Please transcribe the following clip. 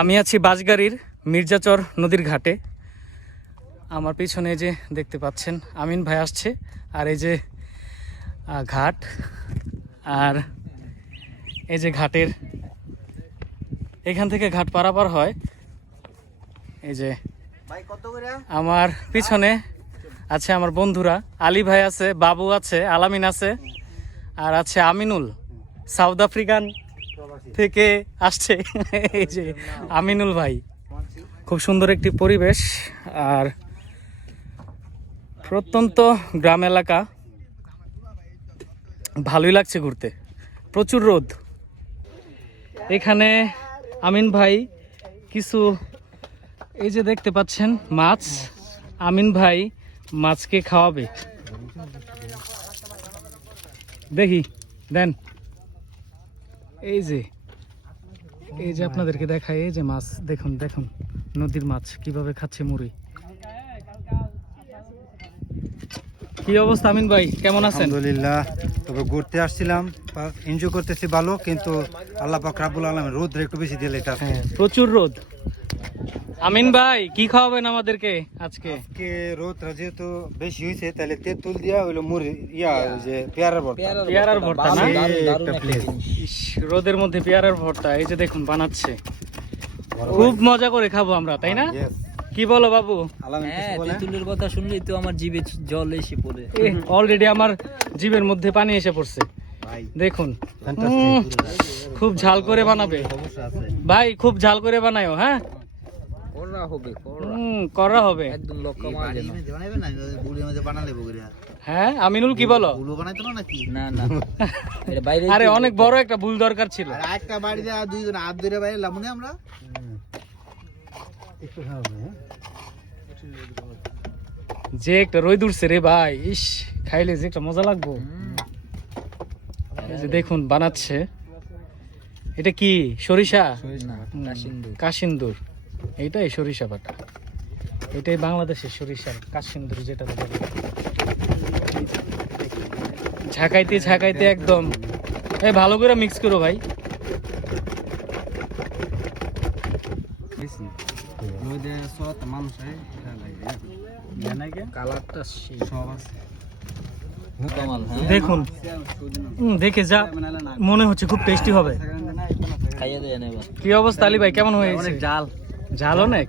আমি আছি বাঁশগাড়ির মির্জাচর নদীর ঘাটে। আমার পিছনে যে দেখতে পাচ্ছেন আমিন ভাই আসছে, আর এই যে ঘাট, আর এই যে ঘাটের এখান থেকে ঘাট পারাপার হয়। এই যে আমার পিছনে আছে আমার বন্ধুরা, আলী ভাই আছে, বাবু আছে, আলামিন আছে, আর আছে আমিনুল, সাউথ আফ্রিকান থেকে আসছে। এই যে আমিনুল ভাই। খুব সুন্দর একটি পরিবেশ, আর প্রত্যন্ত গ্রাম এলাকা, ভালোই লাগছে ঘুরতে। প্রচুর রোদ। এখানে আমিন ভাই কিছু, এই যে দেখতে পাচ্ছেন মাছ, আমিন ভাই মাছকে খাওয়াবে। দেখি দেন, এই যে আপনাদেরকে দেখায়, এই যে মাছ দেখুন, দেখুন নদীর মাছ কিভাবে খাচ্ছে মুড়ি। কি অবস্থা আমিন ভাই, কেমন আছেন? আলহামদুলিল্লাহ। তবে ঘুরতে আসছিলাম, এনজয় করতেছি ভালো, কিন্তু আল্লাহ পাক রাব্বুল আলামিন রোদ একটু বেশি দিলে এটা প্রচুর রোদ। আমিন ভাই কি খাওয়াবেন আমাদেরকে আজকে? আজকে রোদটা যেহেতু বেশি হয়েছে, তাহলে তেঁতুল দিয়া হইলো মুড়ি, যে পেয়ারার ভর্তা। পেয়ারার ভর্তা না? একটা প্লেট। ইস, রোদের মধ্যে পেয়ারার ভর্তা, এই যে দেখুন বানাচ্ছে। খুব মজা করে খাবো আমরা, তাই না? Yes. কি বলো বাবু? তেঁতুলের কথা শুনলেই তো আমার জিভে জল এসে পড়ে। অলরেডি আমার জিভের মধ্যে পানি এসে পড়ছে। দেখুন খুব ঝাল করে বানাবে ভাই, খুব ঝাল করে বানায়ও। হ্যাঁ, করা হবে একদম লক্ষ্য মাছ হ্যাঁ। আমিনুল কি বলো? না না, এটা বাইরে। আরে অনেক বড় একটা ভুল দরকার ছিল। একটা বাড়িতে দুইজন হাত ধরে বাইরে লামুনে আমরা যে একটা রই দূরছে রে ভাই, ইস খাইলে যে একটা মজা লাগবো। এই যে দেখুন বানাচ্ছে, এটা কি সরিষা? কাশিন্দুর। এইটাই সরিষা বাটা, এটাই বাংলাদেশের সরিষার কাশিন্দুর, যেটা বলে। ঝাঁকাইতে ঝাঁকাইতে একদম ভালো করে মিক্স করো ভাই। দেখুন দেখে যা মনে হচ্ছে খুব টেস্টি হবে। কি অবস্থা আলী ভাই, কেমন হয়েছে? অনেক জাল ঝাল অনেক।